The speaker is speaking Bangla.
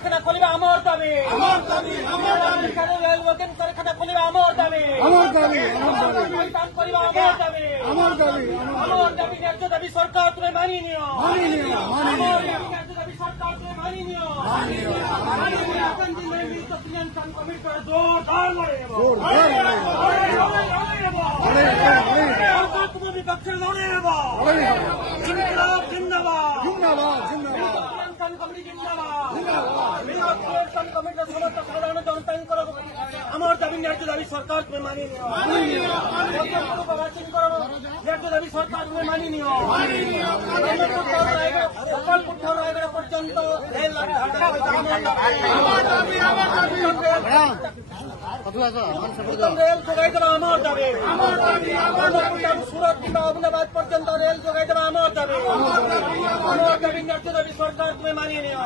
কারখানা খুলবে আমার দাবি, রেল ওয়াগন কারখানা খুলবে আমার দাবি, ময়দান করিবে আমার দাবি, আমার দাবি ন্যায্য দাবি সরকার তুমি মানিয়ে নিও, আমার দাবি ন্যায্য দাবি সরকার তুমি মানিয়ে নিও। মিলিত ক্রিয়ান্ত্রণ কমিটি করে জোরদার লড়াই নেব, তুমি বিপক্ষে লড়াই নেব। ইনকিলাব জিন্দাবাদ, ক্রিয়ান্ত্রণ কমিটি জিন্দাবাদ, মিলিত ক্রিয়ান্ত্রণ কমিটির সমস্ত সাধারণ জনতাই করো আমার দাবি ন্যায্য দাবি সরকার তুমি মানিয়ে নিও, ন্যায্য দাবি সরকার তুমি মানিয়ে নিও। রায়গড়া পর্যন্ত রেল যোগাই দেওয়া আমার দাবি, সুরত কিংবা আহমেদাবাদ পর্যন্ত রেল যোগাই দেওয়া আমার দাবি, আমার দাবি ন্যায্য দাবি সরকার তুমি মানিয়ে নিও।